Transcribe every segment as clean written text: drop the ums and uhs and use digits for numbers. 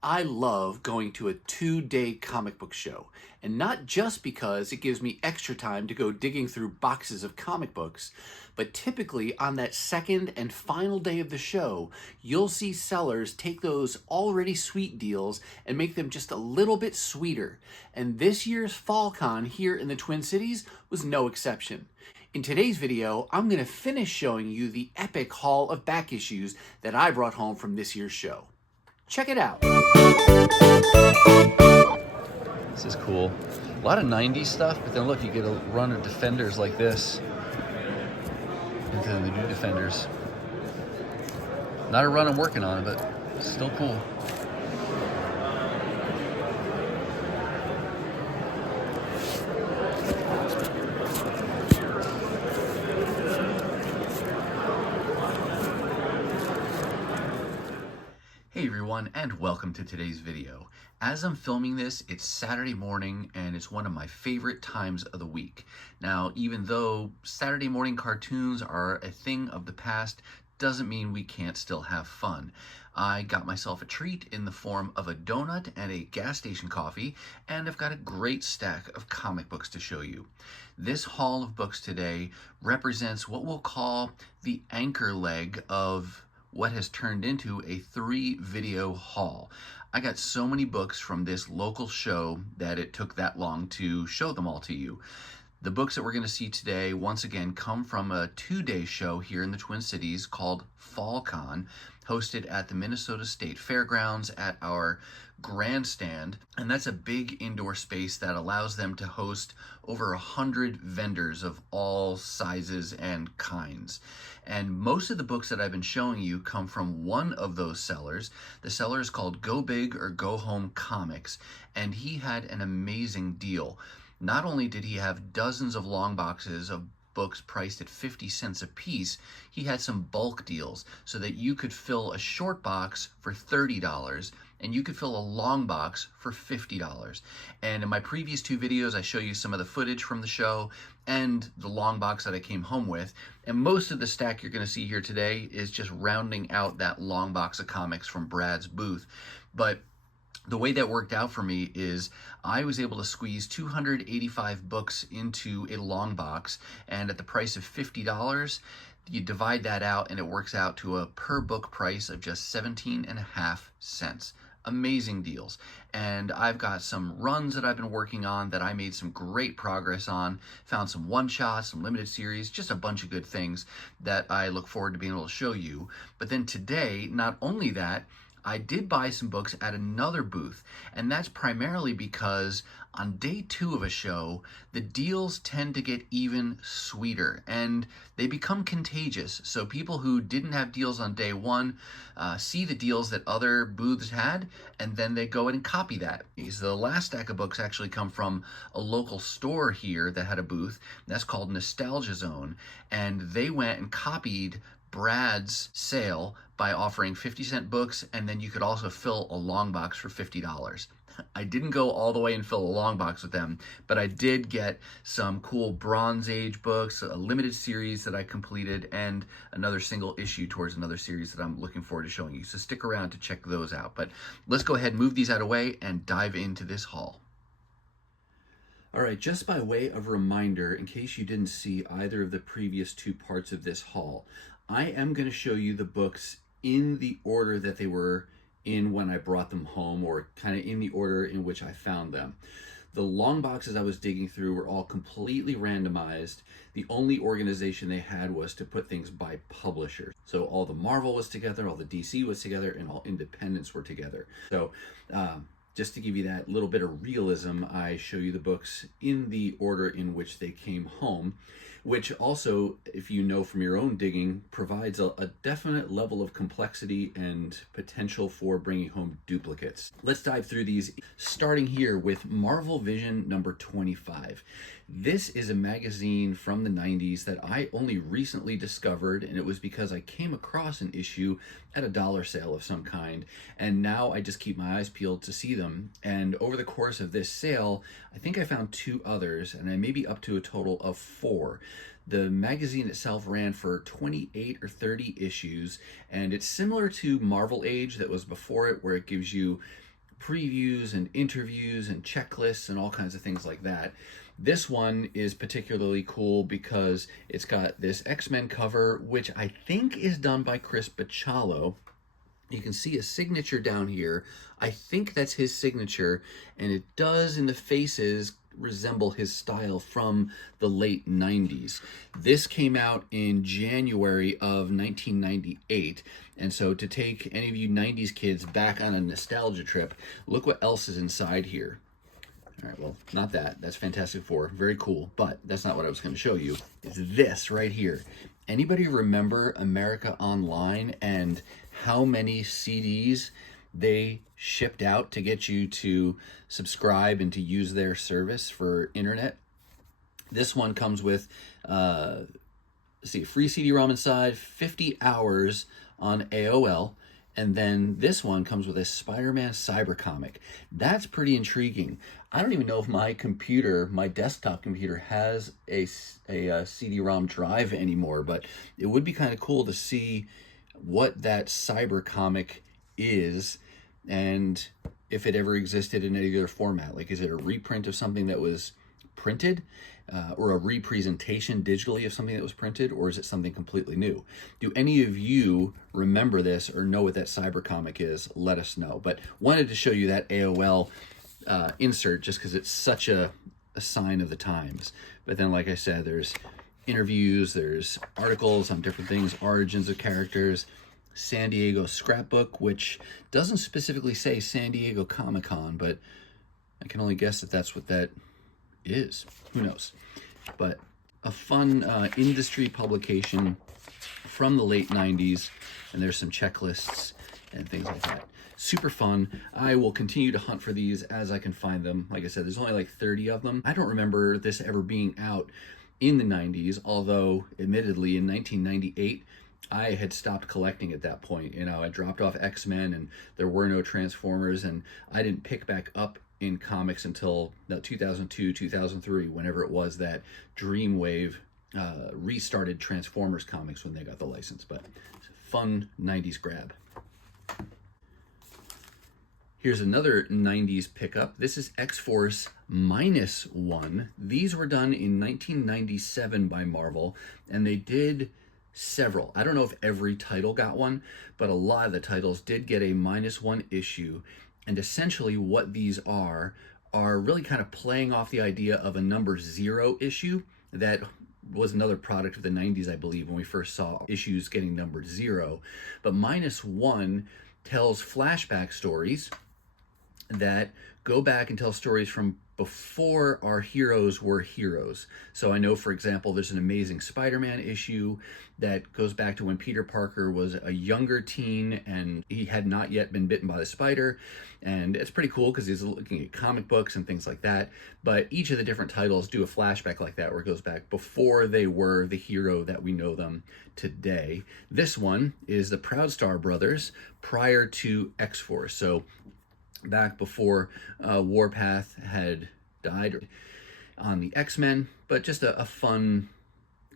I love going to a 2-day comic book show, and not just because it gives me extra time to go digging through boxes of comic books, but typically on that second and final day of the show, you'll see sellers take those already sweet deals and make them just a little bit sweeter. And this year's FallCon here in the Twin Cities was no exception. In today's video, I'm going to finish showing you the epic haul of back issues that I brought home from this year's show. Check it out. This is cool. A lot of 90s stuff, but then look, you get a run of Defenders like this. And then the new Defenders. Not a run I'm working on, but still cool. Hey everyone, and welcome to today's video. As I'm filming this, it's Saturday morning and it's one of my favorite times of the week. Now, even though Saturday morning cartoons are a thing of the past, doesn't mean we can't still have fun. I got myself a treat in the form of a donut and a gas station coffee, and I've got a great stack of comic books to show you. This haul of books today represents what we'll call the anchor leg of what has turned into a 3-video haul. I got so many books from this local show that it took that long to show them all to you. The books that we're going to see today, once again, come from a 2-day show here in the Twin Cities called FallCon, hosted at the Minnesota State Fairgrounds at our grandstand. And that's a big indoor space that allows them to host over 100 vendors of all sizes and kinds. And most of the books that I've been showing you come from one of those sellers. The seller is called Go Big or Go Home Comics, and he had an amazing deal. Not only did he have dozens of long boxes of books priced at 50 cents a piece, he had some bulk deals so that you could fill a short box for $30 and you could fill a long box for $50. And in my previous 2 videos, I show you some of the footage from the show and the long box that I came home with. And most of the stack you're going to see here today is just rounding out that long box of comics from Brad's booth. But the way that worked out for me is I was able to squeeze 285 books into a long box, and at the price of $50, you divide that out and it works out to a per book price of just 17.5 cents. Amazing deals. And I've got some runs that I've been working on that I made some great progress on, found some one-shots, some limited series, just a bunch of good things that I look forward to being able to show you. But then today, not only that, I did buy some books at another booth, and that's primarily because on day 2 of a show, the deals tend to get even sweeter and they become contagious. So people who didn't have deals on day 1 see the deals that other booths had, and then they go in and copy that. So the last stack of books actually come from a local store here that had a booth. That's called Nostalgia Zone, and they went and copied Brad's sale by offering 50-cent books, and then you could also fill a long box for $50. I didn't go all the way and fill a long box with them, but I did get some cool Bronze Age books, a limited series that I completed, and another single issue towards another series that I'm looking forward to showing you. So stick around to check those out. But let's go ahead and move these out of the way and dive into this haul. All right, just by way of reminder, in case you didn't see either of the previous 2 parts of this haul, I am going to show you the books in the order that they were in when I brought them home, or kind of in the order in which I found them. The long boxes I was digging through were all completely randomized. The only organization they had was to put things by publisher. So all the Marvel was together, all the DC was together, and all independents were together. So just to give you that little bit of realism, I show you the books in the order in which they came home, which also, if you know from your own digging, provides a definite level of complexity and potential for bringing home duplicates. Let's dive through these, starting here with Marvel Vision number 25. This is a magazine from the 90s that I only recently discovered, and it was because I came across an issue at a dollar sale of some kind, and now I just keep my eyes peeled to see them. And over the course of this sale, I think I found 2 others, and I may be up to a total of 4. The magazine itself ran for 28 or 30 issues, and it's similar to Marvel Age that was before it, where it gives you previews and interviews and checklists and all kinds of things like that. This one is particularly cool because it's got this X-Men cover, which I think is done by Chris Bachalo. You can see a signature down here. I think that's his signature, and it does in the faces resemble his style from the late 90s. This came out in January of 1998, and so to take any of you 90s kids back on a nostalgia trip, look what else is inside here. All right, well, not that. That's Fantastic Four. Very cool, but that's not what I was going to show you. It's this right here. Anybody remember America Online and how many CDs they shipped out to get you to subscribe and to use their service for internet? This one comes with, let's see, free CD-ROM inside, 50 hours on AOL, and then this one comes with a Spider-Man cybercomic. That's pretty intriguing. I don't even know if my computer, my desktop computer, has a CD-ROM drive anymore, but it would be kind of cool to see what that cybercomic is and if it ever existed in any other format. Like, is it a reprint of something that was printed, or a representation digitally of something that was printed, or is it something completely new? Do any of you remember this or know what that cybercomic is? Let us know. But wanted to show you that AOL insert just because it's such a sign of the times. But then, like I said, there's interviews, there's articles on different things, origins of characters, San Diego scrapbook, which doesn't specifically say San Diego Comic-Con, but I can only guess that that's what that is. Who knows? But a fun industry publication from the late 90s, and there's some checklists and things like that. Super fun. I will continue to hunt for these as I can find them. Like I said, there's only like 30 of them. I don't remember this ever being out in the 90s, although admittedly in 1998 I had stopped collecting at that point. You know, I dropped off X-Men and there were no Transformers, and I didn't pick back up in comics until 2002, 2003, whenever it was that Dreamwave restarted Transformers comics when they got the license. But it's a fun 90s grab. Here's another 90s pickup. This is X-Force -1. These were done in 1997 by Marvel, and they did several. I don't know if every title got one, but a lot of the titles did get a -1 issue. And essentially what these are really kind of playing off the idea of a number 0 issue that was another product of the 90s, I believe, when we first saw issues getting numbered 0. But -1 tells flashback stories that go back and tell stories from before our heroes were heroes. So I know, for example, there's an Amazing Spider-Man issue that goes back to when Peter Parker was a younger teen and he had not yet been bitten by the spider. And it's pretty cool because he's looking at comic books and things like that. But each of the different titles do a flashback like that where it goes back before they were the hero that we know them today. This one is the Proudstar brothers prior to X-Force. So back before Warpath had died on the X-Men, but just a fun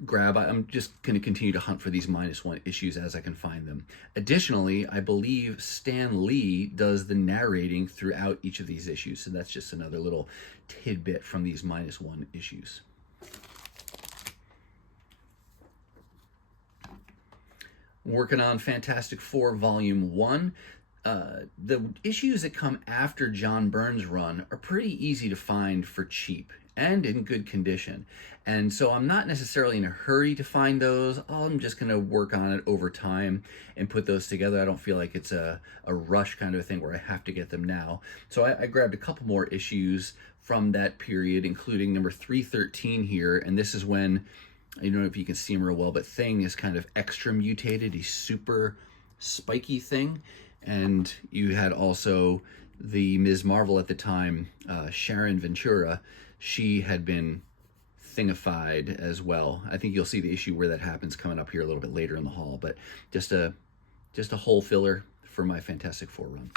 grab. I'm just going to continue to hunt for these -1 issues as I can find them. Additionally, I believe Stan Lee does the narrating throughout each of these issues, so that's just another little tidbit from these -1 issues. Working on Fantastic Four Volume 1. The issues that come after John Byrne's run are pretty easy to find for cheap and in good condition. And so I'm not necessarily in a hurry to find those. I'm just going to work on it over time and put those together. I don't feel like it's a rush kind of a thing where I have to get them now. So I grabbed a couple more issues from that period, including number 313 here. And this is when, I don't know if you can see him real well, but Thing is kind of extra mutated. He's super spiky Thing. And you had also the Ms. Marvel at the time, Sharon Ventura. She had been thingified as well. I think you'll see the issue where that happens coming up here a little bit later in the haul, but just a hole filler for my Fantastic Four run.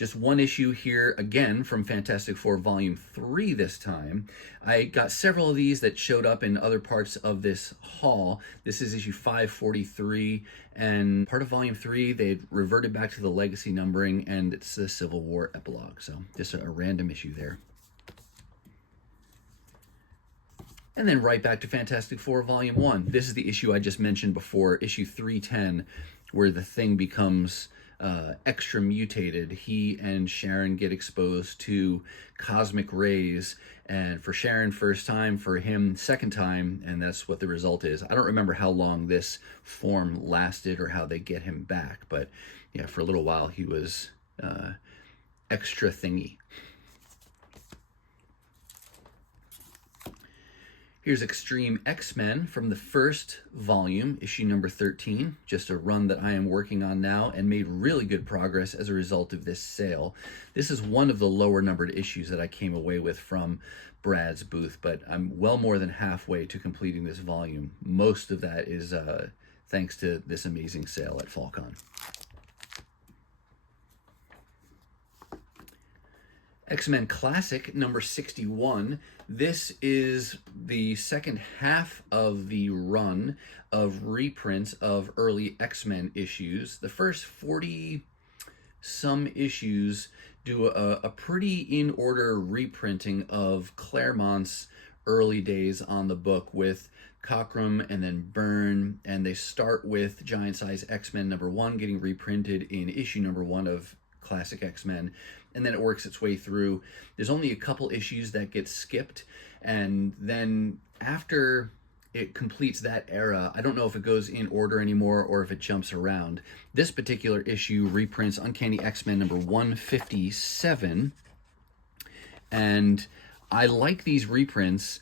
Just one issue here, again, from Fantastic Four Volume 3 this time. I got several of these that showed up in other parts of this haul. This is issue 543, and part of Volume 3, they reverted back to the legacy numbering, and it's the Civil War epilogue. So just a random issue there. And then right back to Fantastic Four Volume 1. This is the issue I just mentioned before, issue 310, where the Thing becomes extra mutated. He and Sharon get exposed to cosmic rays, and for Sharon, first time, for him, second time, and that's what the result is. I don't remember how long this form lasted or how they get him back, but yeah, for a little while he was extra thingy. Here's Extreme X-Men from the first volume, issue number 13, just a run that I am working on now and made really good progress as a result of this sale. This is one of the lower numbered issues that I came away with from Brad's booth, but I'm well more than halfway to completing this volume. Most of that is thanks to this amazing sale at FallCon. X-Men Classic number 61. This is the second half of the run of reprints of early X-Men issues. The first 40-some issues do a pretty in-order reprinting of Claremont's early days on the book with Cockrum and then Byrne, and they start with Giant Size X-Men number 1 getting reprinted in issue number 1 of Classic X-Men, and then it works its way through. There's only a couple issues that get skipped, and then after it completes that era, I don't know if it goes in order anymore or if it jumps around. This particular issue reprints Uncanny X-Men number 157, and I like these reprints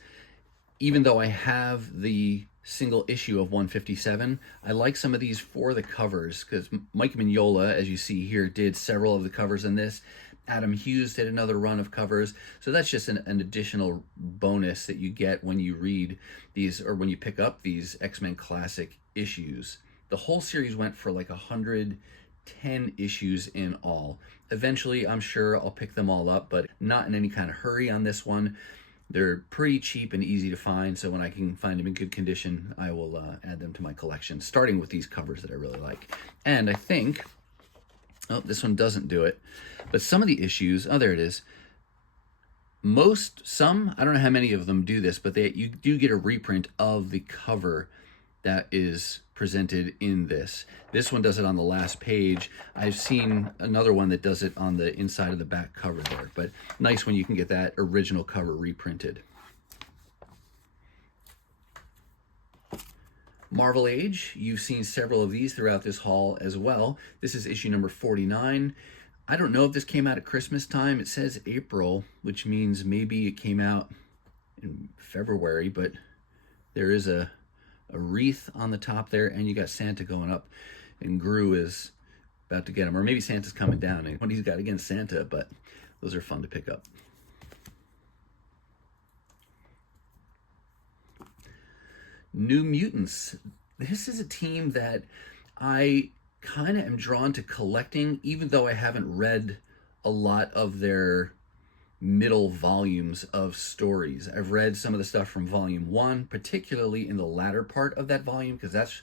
even though I have the single issue of 157. I like some of these for the covers because Mike Mignola, as you see here, did several of the covers in this. Adam Hughes did another run of covers. So that's just an additional bonus that you get when you read these, or when you pick up these X-Men Classic issues. The whole series went for like 110 issues in all. Eventually, I'm sure I'll pick them all up, but not in any kind of hurry on this one. They're pretty cheap and easy to find, so when I can find them in good condition, I will add them to my collection, starting with these covers that I really like. And I think, oh, this one doesn't do it, but some of the issues, oh, there it is. Some, I don't know how many of them do this, but you do get a reprint of the cover that is presented in this. This one does it on the last page. I've seen another one that does it on the inside of the back cover there, but nice when you can get that original cover reprinted. Marvel Age, you've seen several of these throughout this haul as well. This is issue number 49. I don't know if this came out at Christmas time. It says April, which means maybe it came out in February, but there is a wreath on the top there, and you got Santa going up, and Gru is about to get him, or maybe Santa's coming down, and what he's got against Santa, but those are fun to pick up. New Mutants. This is a team that I kind of am drawn to collecting, even though I haven't read a lot of their middle volumes of stories. I've read some of the stuff from volume 1, particularly in the latter part of that volume, because that's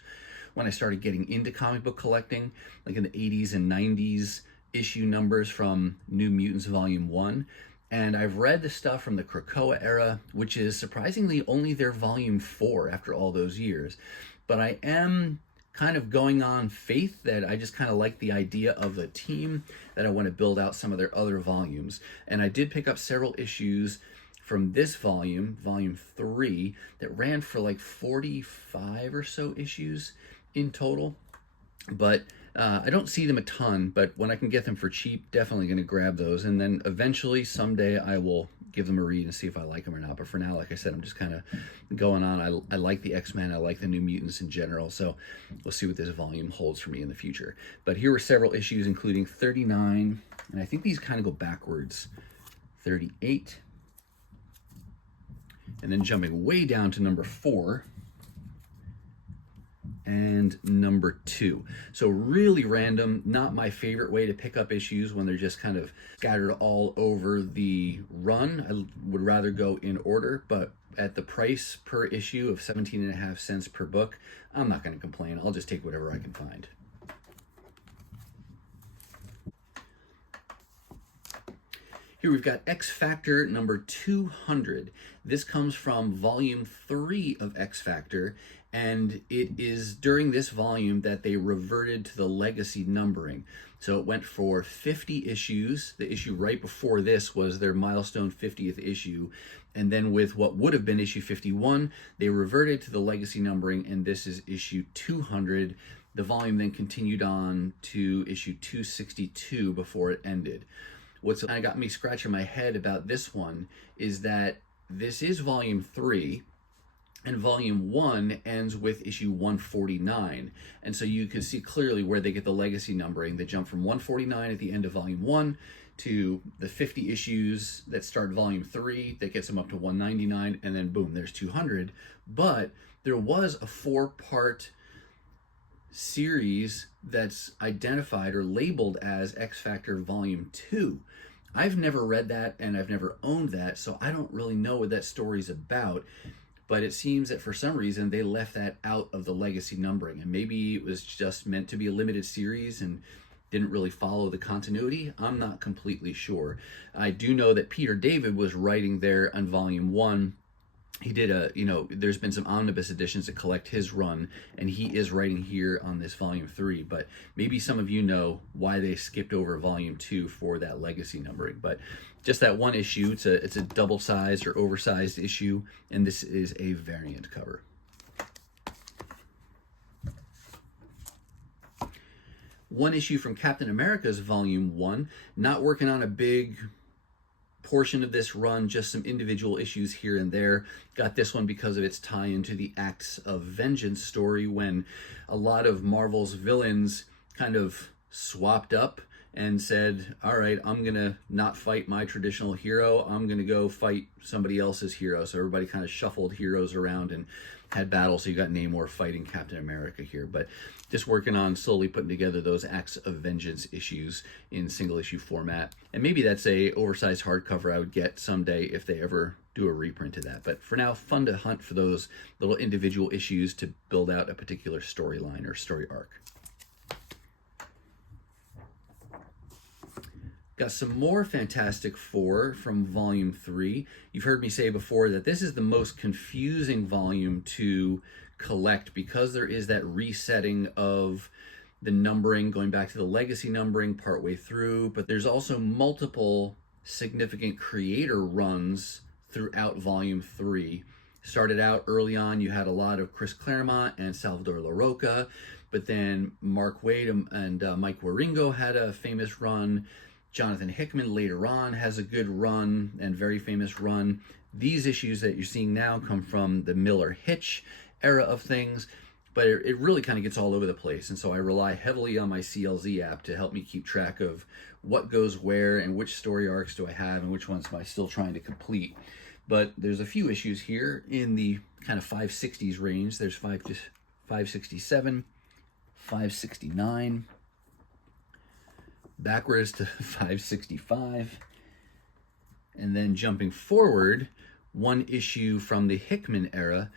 when I started getting into comic book collecting, like in the 80s and 90s issue numbers from New Mutants volume 1. And I've read the stuff from the Krakoa era, which is surprisingly only their volume 4 after all those years. But I am kind of going on faith that I just kind of like the idea of the team, that I want to build out some of their other volumes. And I did pick up several issues from this volume, volume 3, that ran for like 45 or so issues in total. But I don't see them a ton, but when I can get them for cheap, definitely going to grab those. And then eventually, someday, I will give them a read and see if I like them or not. But for now, like I said, I'm just kind of going on. I like the X-Men. I like the New Mutants in general. So we'll see what this volume holds for me in the future. But here were several issues, including 39. And I think these kind of go backwards. 38. And then jumping way down to number 4. and number 2. So really random, not my favorite way to pick up issues when they're just kind of scattered all over the run. I would rather go in order, but at the price per issue of 17.5 cents per book, I'm not going to complain. I'll just take whatever I can find. Here we've got X-Factor number 200. This comes from volume 3 of X-Factor, and it is during this volume that they reverted to the legacy numbering. So it went for 50 issues. The issue right before this was their milestone 50th issue. And then with what would have been issue 51, they reverted to the legacy numbering, and this is issue 200. The volume then continued on to issue 262 before it ended. What's kind of got me scratching my head about this one is that this is volume 3, and volume 1 ends with issue 149. And so you can see clearly where they get the legacy numbering. They jump from 149 at the end of volume 1 to the 50 issues that start volume 3. That gets them up to 199, and then boom, there's 200. But there was a 4-part series that's identified or labeled as X-Factor Volume 2. I've never read that, and I've never owned that, so I don't really know what that story's about. But it seems that for some reason they left that out of the legacy numbering, and maybe it was just meant to be a limited series and didn't really follow the continuity. I'm not completely sure. I do know that Peter David was writing there on Volume 1. He did there's been some omnibus editions that collect his run, and he is writing here on this volume 3, but maybe some of you know why they skipped over volume 2 for that legacy numbering. But just that one issue, it's a double-sized or oversized issue, and this is a variant cover. One issue from Captain America's volume 1, not working on a big portion of this run, just some individual issues here and there. Got this one because of its tie into the Acts of Vengeance story, when a lot of Marvel's villains kind of swapped up and said, all right, I'm gonna not fight my traditional hero, I'm gonna go fight somebody else's hero. So everybody kind of shuffled heroes around and had battles. So you got Namor fighting Captain America here, but just working on slowly putting together those Acts of Vengeance issues in single issue format. And maybe that's a oversized hardcover I would get someday if they ever do a reprint of that. But for now, fun to hunt for those little individual issues to build out a particular storyline or story arc. Got some more Fantastic Four from Volume 3. You've heard me say before that this is the most confusing volume to collect because there is that resetting of the numbering, going back to the legacy numbering partway through, but there's also multiple significant creator runs throughout Volume 3. Started out early on, you had a lot of Chris Claremont and Salvador Larroca, but then Mark Waid and Mike Wieringo had a famous run. Jonathan Hickman later on has a good run and very famous run. These issues that you're seeing now come from the Miller-Hitch era of things, but it really kind of gets all over the place. And so I rely heavily on my CLZ app to help me keep track of what goes where and which story arcs do I have and which ones am I still trying to complete. But there's a few issues here in the kind of 560s range. There's 567, 569, backwards to 565, and then jumping forward, one issue from the Hickman era,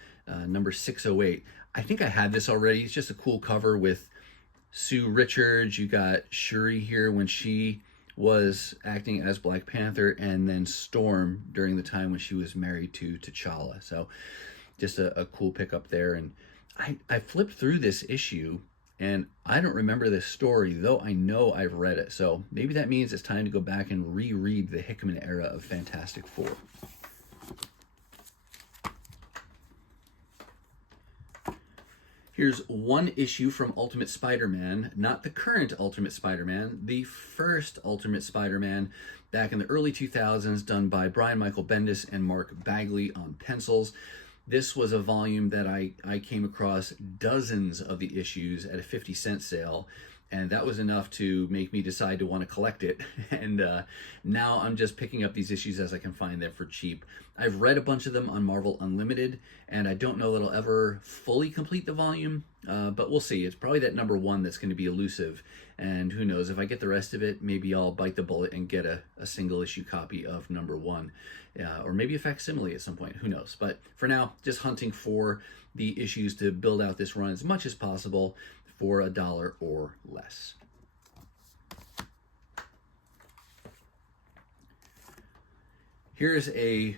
number 608. I think I had this already. It's just a cool cover with Sue Richards. You got Shuri here when she was acting as Black Panther, and then Storm during the time when she was married to T'Challa. So just a cool pickup there. And I flipped through this issue, and I don't remember this story, though I know I've read it. So maybe that means it's time to go back and reread the Hickman era of Fantastic Four. Here's one issue from Ultimate Spider-Man, not the current Ultimate Spider-Man, the first Ultimate Spider-Man back in the early 2000s, done by Brian Michael Bendis and Mark Bagley on pencils. This was a volume that I came across dozens of the issues at a 50-cent sale, And that was enough to make me decide to want to collect it. And now I'm just picking up these issues as I can find them for cheap. I've read a bunch of them on Marvel Unlimited, and I don't know that I'll ever fully complete the volume, but we'll see. It's probably that number 1 that's going to be elusive. And who knows, if I get the rest of it, maybe I'll bite the bullet and get a single issue copy of number 1. Or maybe a facsimile at some point, who knows. But for now, just hunting for the issues to build out this run as much as possible for $1 or less. Here's a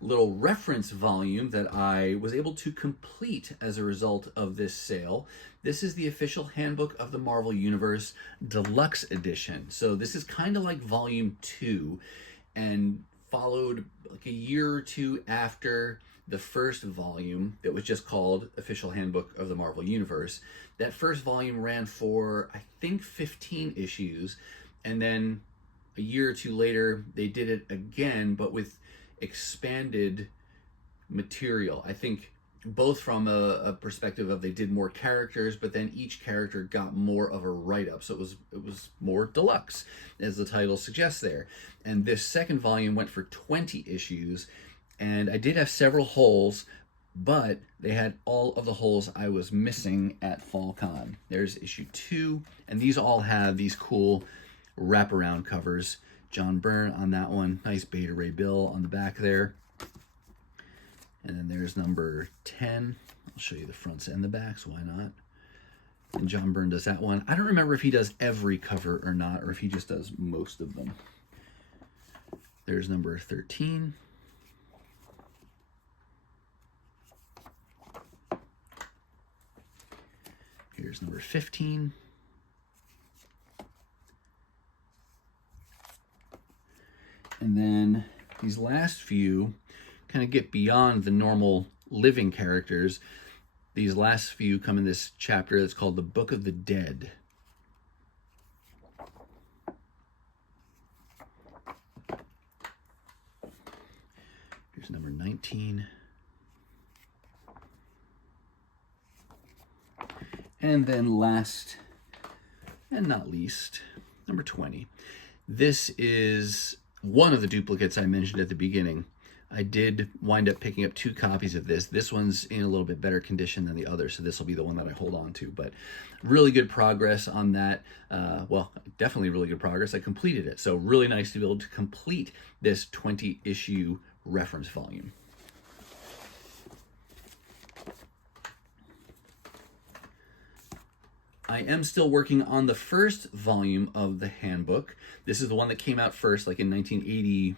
little reference volume that I was able to complete as a result of this sale. This is the official Handbook of the Marvel Universe Deluxe Edition. So this is kind of like volume 2 and followed like a year or two after the first volume that was just called Official Handbook of the Marvel Universe. That first volume ran for, I think, 15 issues, and then a year or two later, they did it again, but with expanded material. I think both from a perspective of they did more characters, but then each character got more of a write-up, so it was more deluxe, as the title suggests there. And this second volume went for 20 issues, and I did have several holes, but they had all of the holes I was missing at FallCon. There's issue 2, and these all have these cool wraparound covers. John Byrne on that one, nice Beta Ray Bill on the back there. And then there's number 10. I'll show you the fronts and the backs, why not? And John Byrne does that one. I don't remember if he does every cover or not, or if he just does most of them. There's number 13. Here's number 15. And then these last few kind of get beyond the normal living characters. These last few come in this chapter that's called the Book of the Dead. Here's number 19. And then last and not least, number 20. This is one of the duplicates I mentioned at the beginning. I did wind up picking up 2 copies of this. This one's in a little bit better condition than the other, so this will be the one that I hold on to. But really good progress on that. Well, definitely really good progress. I completed it, so really nice to be able to complete this 20-issue reference volume. I am still working on the first volume of the handbook. This is the one that came out first, like in 1980.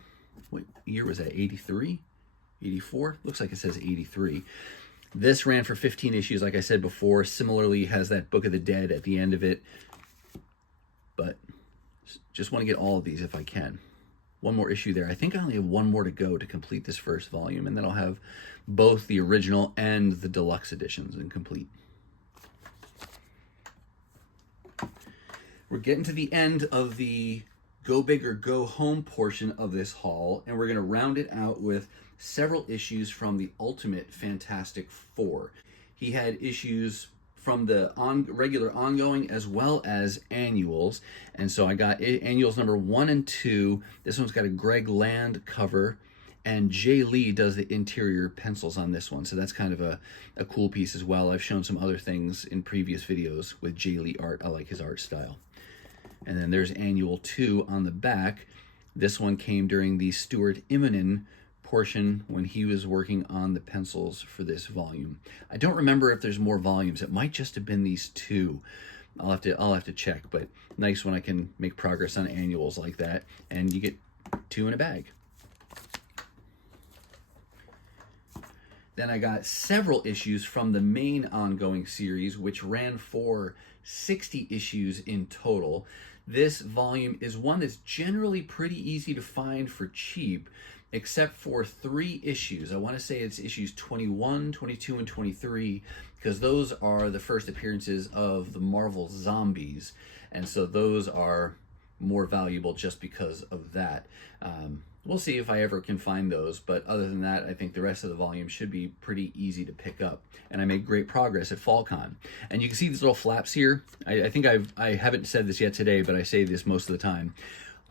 What year was that? 83? 84? Looks like it says 83. This ran for 15 issues, like I said before. Similarly, has that Book of the Dead at the end of it. But just want to get all of these if I can. One more issue there. I think I only have one more to go to complete this first volume, and then I'll have both the original and the deluxe editions complete. We're getting to the end of the Go Big or Go Home portion of this haul, and we're going to round it out with several issues from the Ultimate Fantastic Four. He had issues from the regular ongoing as well as annuals, and so I got annuals number 1 and 2. This one's got a Greg Land cover, and Jay Lee does the interior pencils on this one, so that's kind of a cool piece as well. I've shown some other things in previous videos with Jay Lee art. I like his art style. And then there's Annual 2 on the back. This one came during the Stuart Immonen portion when he was working on the pencils for this volume. I don't remember if there's more volumes. It might just have been these 2. I'll have to check, but nice when I can make progress on annuals like that, and you get 2 in a bag. Then I got several issues from the main ongoing series, which ran for 60 issues in total. This volume is one that's generally pretty easy to find for cheap, except for 3 issues. I want to say it's issues 21, 22, and 23, because those are the first appearances of the Marvel Zombies, and so those are more valuable just because of that. We'll see if I ever can find those, but other than that, I think the rest of the volume should be pretty easy to pick up. And I made great progress at FallCon. And you can see these little flaps here. I think I haven't said this yet today, but I say this most of the time.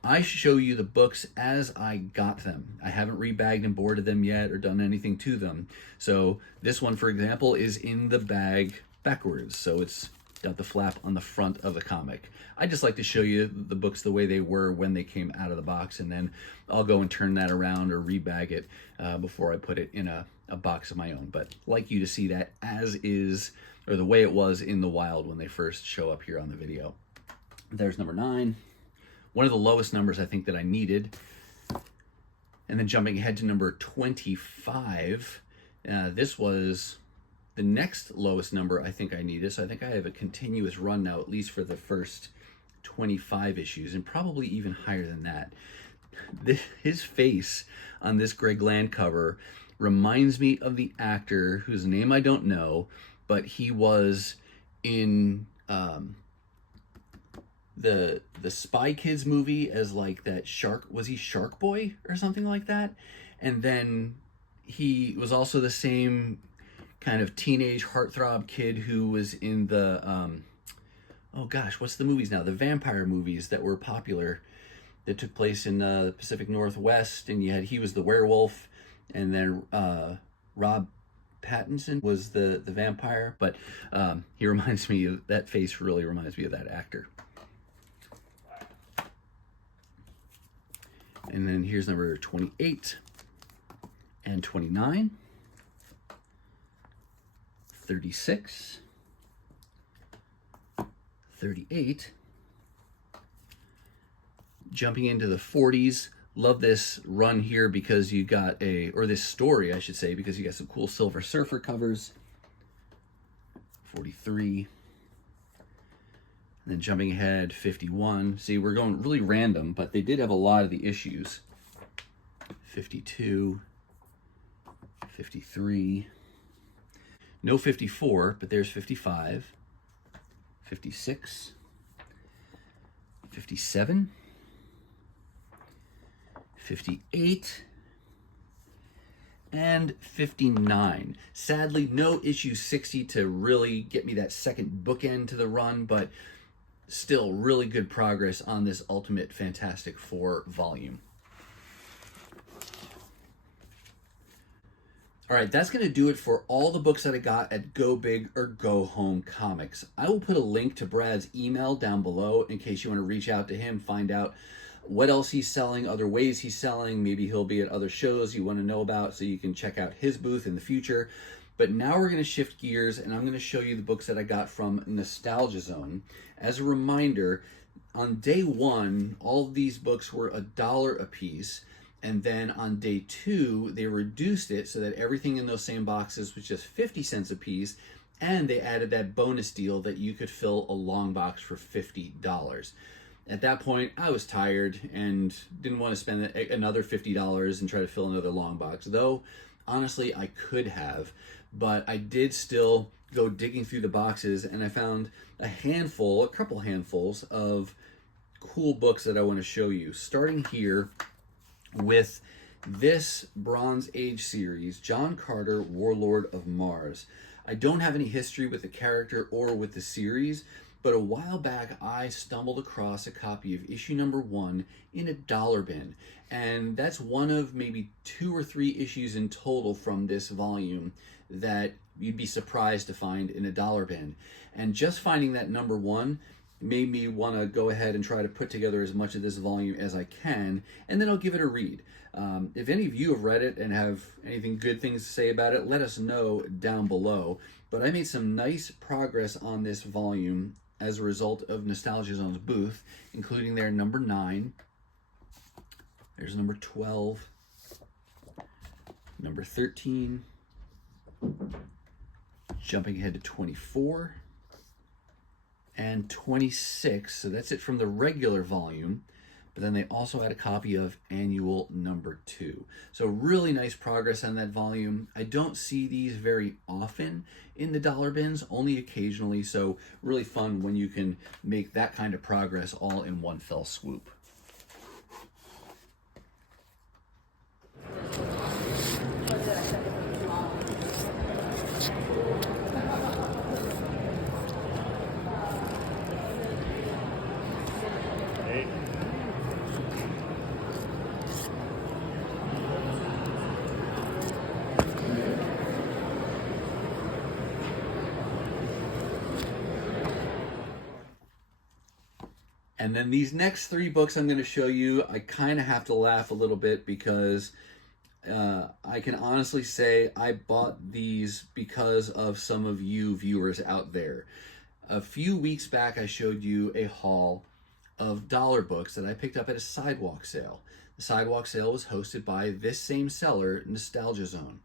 I show you the books as I got them. I haven't rebagged and boarded them yet or done anything to them. So this one, for example, is in the bag backwards. So it's got the flap on the front of the comic. I just like to show you the books the way they were when they came out of the box, and then I'll go and turn that around or rebag it before I put it in a box of my own. But like you to see that as is, or the way it was in the wild when they first show up here on the video. There's number 9. One of the lowest numbers I think that I needed. And then jumping ahead to number 25, this was the next lowest number I think I needed. So I think I have a continuous run now, at least for the first 25 issues, and probably even higher than that. His face on this Greg Land cover reminds me of the actor whose name I don't know, but he was in the Spy Kids movie as like that shark. Was he Shark Boy or something like that? And then he was also the same kind of teenage heartthrob kid who was in the oh gosh, what's the movies now? The vampire movies that were popular that took place in the Pacific Northwest, and he was the werewolf, and then Rob Pattinson was the vampire. But he reminds me of that face. Really reminds me of that actor. And then here's number 28 and 29, 36, 38, jumping into the 40s. Love this run here because you got or this story, I should say, because you got some cool Silver Surfer covers. 43. And then jumping ahead, 51. See, we're going really random, but they did have a lot of the issues. 52, 53. No 54, but there's 55. 56. 57. 58. And 59. Sadly, no issue 60 to really get me that second bookend to the run, but still really good progress on this Ultimate Fantastic Four volume. All right, that's going to do it for all the books that I got at Go Big or Go Home Comics. I will put a link to Brad's email down below in case you want to reach out to him, find out what else he's selling, other ways he's selling. Maybe he'll be at other shows you want to know about so you can check out his booth in the future. But now we're going to shift gears, and I'm going to show you the books that I got from Nostalgia Zone. As a reminder, on day 1, all of these books were $1 a piece. And then on day 2, they reduced it so that everything in those same boxes was just 50 cents a piece. And they added that bonus deal that you could fill a long box for $50. At that point, I was tired and didn't want to spend another $50 and try to fill another long box. Though, honestly, I could have. But I did still go digging through the boxes, and I found a couple handfuls of cool books that I want to show you. Starting here with this Bronze Age series, John Carter, Warlord of Mars. I don't have any history with the character or with the series, but a while back I stumbled across a copy of issue number 1 in a dollar bin. And that's one of maybe 2 or 3 issues in total from this volume that you'd be surprised to find in a dollar bin. And just finding that number 1 made me want to go ahead and try to put together as much of this volume as I can, and then I'll give it a read. If any of you have read it and have anything good things to say about it, let us know down below. But I made some nice progress on this volume as a result of Nostalgia Zone's booth, including their number 9. There's number 12, number 13, jumping ahead to 24, and 26. So that's it from the regular volume. But then they also had a copy of Annual number 2. So really nice progress on that volume. I don't see these very often in the dollar bins, only occasionally. So really fun when you can make that kind of progress all in one fell swoop. Right. And then these next three books I'm going to show you, I kind of have to laugh a little bit because I can honestly say I bought these because of some of you viewers out there. A few weeks back, I showed you a haul of dollar books that I picked up at a sidewalk sale. The sidewalk sale was hosted by this same seller, Nostalgia Zone.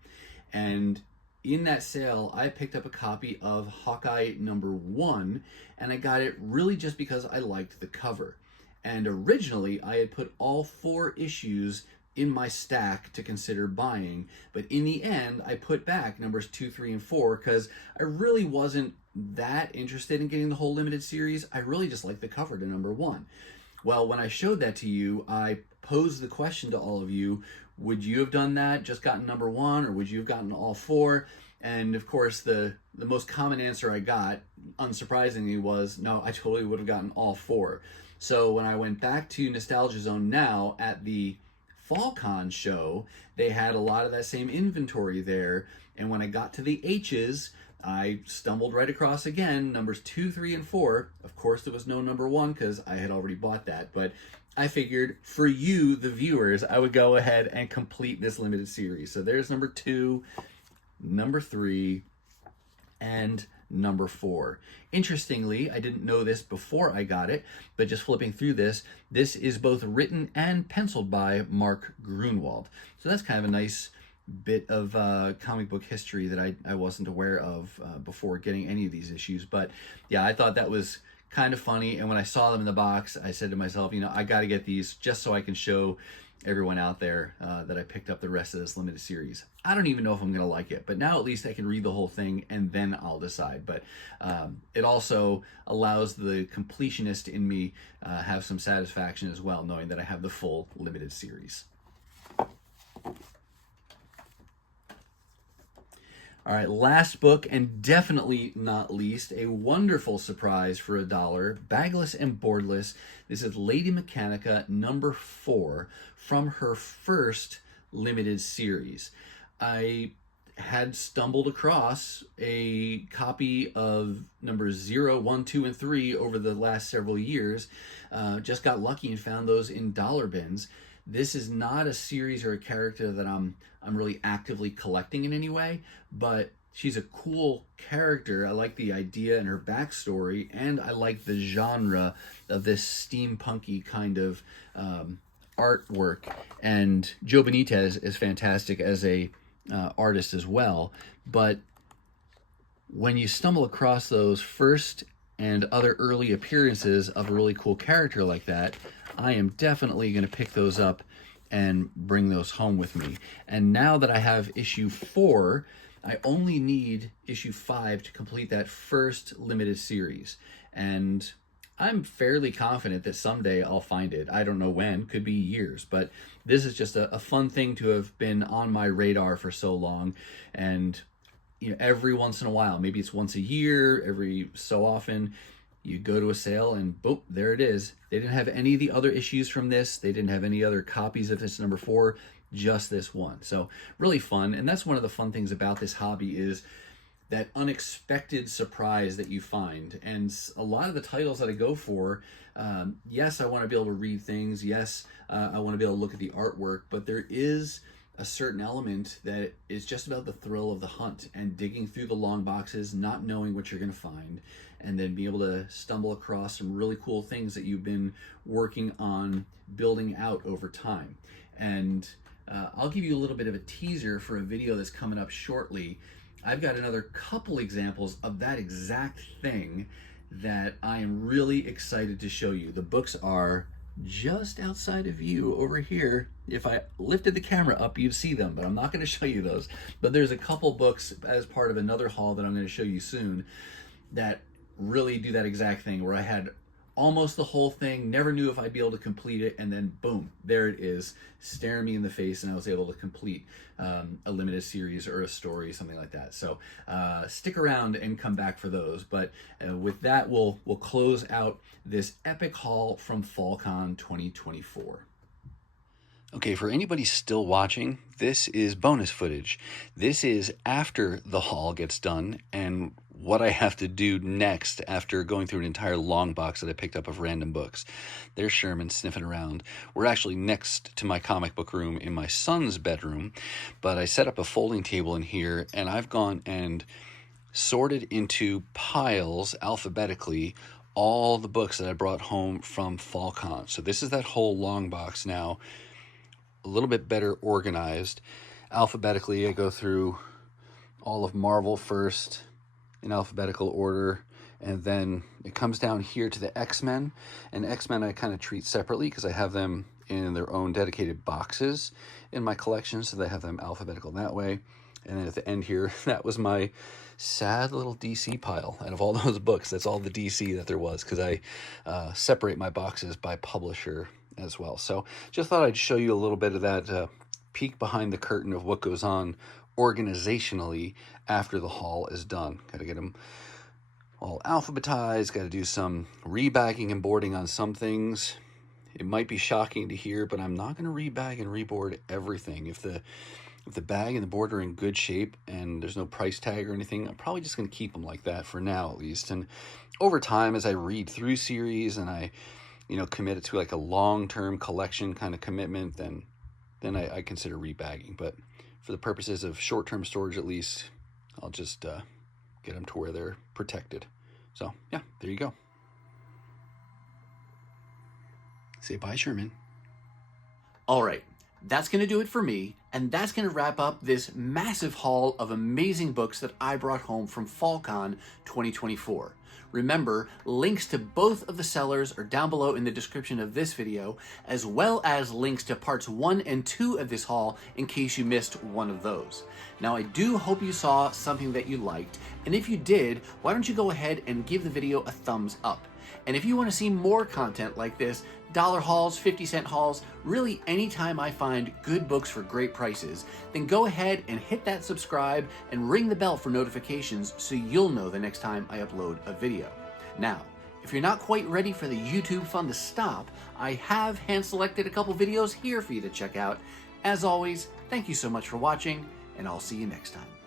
And in that sale, I picked up a copy of Hawkeye #1, and I got it really just because I liked the cover. And originally, I had put all 4 issues in my stack to consider buying, but in the end, I put back numbers 2, 3, and 4 because I really wasn't that interested in getting the whole limited series. I really just liked the cover to #1. Well, when I showed that to you, I posed the question to all of you, would you have done that, just gotten #1, or would you have gotten all 4? And of course, the most common answer I got, unsurprisingly, was no, I totally would have gotten all 4. So when I went back to Nostalgia Zone now at the FallCon show, they had a lot of that same inventory there. And when I got to the H's, I stumbled right across again, numbers 2, 3, and 4. Of course, there was no #1 because I had already bought that. But I figured for you, the viewers, I would go ahead and complete this limited series. So there's number 2, number 3, and number 4. Interestingly, I didn't know this before I got it, but just flipping through this, this is both written and penciled by Mark Grunwald. So that's kind of a nice bit of comic book history that I wasn't aware of before getting any of these issues. But yeah, I thought that was kind of funny. And when I saw them in the box, I said to myself, you know, I got to get these just so I can show everyone out there that I picked up the rest of this limited series. I don't even know if I'm going to like it, but now at least I can read the whole thing and then I'll decide. But it also allows the completionist in me have some satisfaction as well, knowing that I have the full limited series. All right, last book, and definitely not least, a wonderful surprise for $1, bagless and boardless. This is Lady Mechanica #4 from her first limited series. I had stumbled across a copy of numbers 0, 1, 2, and 3 over the last several years. Just got lucky and found those in dollar bins. This is not a series or a character that I'm really actively collecting in any way, but she's a cool character. I like the idea and her backstory, and I like the genre of this steampunky kind of artwork. And Joe Benitez is fantastic as a artist as well. But when you stumble across those first and other early appearances of a really cool character like that, I am definitely going to pick those up and bring those home with me. And now that I have issue 4, I only need issue 5 to complete that first limited series. And I'm fairly confident that someday I'll find it. I don't know when, could be years, but this is just a fun thing to have been on my radar for so long. And you know, every once in a while, maybe it's once a year, every so often, you go to a sale and boom, there it is. They didn't have any of the other issues from this. They didn't have any other copies of this #4, just this one. So really fun. And that's one of the fun things about this hobby is that unexpected surprise that you find. And a lot of the titles that I go for, yes, I want to be able to read things. Yes, I want to be able to look at the artwork, but there is a certain element that is just about the thrill of the hunt and digging through the long boxes, not knowing what you're going to find, and then be able to stumble across some really cool things that you've been working on building out over time. And I'll give you a little bit of a teaser for a video that's coming up shortly. I've got another couple examples of that exact thing that I am really excited to show you. The books are just outside of view over here. If I lifted the camera up, you'd see them, but I'm not going to show you those. But there's a couple books as part of another haul that I'm going to show you soon that really do that exact thing, where I had almost the whole thing, never knew if I'd be able to complete it, and then boom, there it is, staring me in the face, and I was able to complete a limited series or a story, something like that. So stick around and come back for those. But with that, we'll close out this epic haul from FallCon 2024. Okay, for anybody still watching, this is bonus footage. This is after the haul gets done and what I have to do next after going through an entire long box that I picked up of random books. There's Sherman sniffing around. We're actually next to my comic book room in my son's bedroom, but I set up a folding table in here, and I've gone and sorted into piles alphabetically all the books that I brought home from FallCon. So this is that whole long box now, a little bit better organized. Alphabetically, I go through all of Marvel first in alphabetical order, and then it comes down here to the X-Men. And X-Men I kind of treat separately because I have them in their own dedicated boxes in my collection, so they have them alphabetical that way. And then at the end here, that was my sad little DC pile. Out of all those books, that's all the DC that there was, because I separate my boxes by publisher as well. So just thought I'd show you a little bit of that peek behind the curtain of what goes on organizationally after the haul is done. Got to get them all alphabetized, got to do some rebagging and boarding on some things. It might be shocking to hear, but I'm not going to rebag and reboard everything. If the bag and the board are in good shape and there's no price tag or anything, I'm probably just going to keep them like that for now at least. And over time, as I read through series and I commit it to like a long-term collection kind of commitment, then I consider rebagging. But for the purposes of short-term storage at least, I'll just get them to where they're protected. So yeah, there you go. Say bye, Sherman. All right, that's going to do it for me, and that's going to wrap up this massive haul of amazing books that I brought home from FallCon 2024. Remember, links to both of the sellers are down below in the description of this video, as well as links to parts 1 and 2 of this haul in case you missed one of those. Now, I do hope you saw something that you liked, and if you did, why don't you go ahead and give the video a thumbs up. And if you want to see more content like this, dollar hauls, 50-cent hauls, really anytime I find good books for great prices, then go ahead and hit that subscribe and ring the bell for notifications so you'll know the next time I upload a video. Now, if you're not quite ready for the YouTube fun to stop, I have hand-selected a couple videos here for you to check out. As always, thank you so much for watching, and I'll see you next time.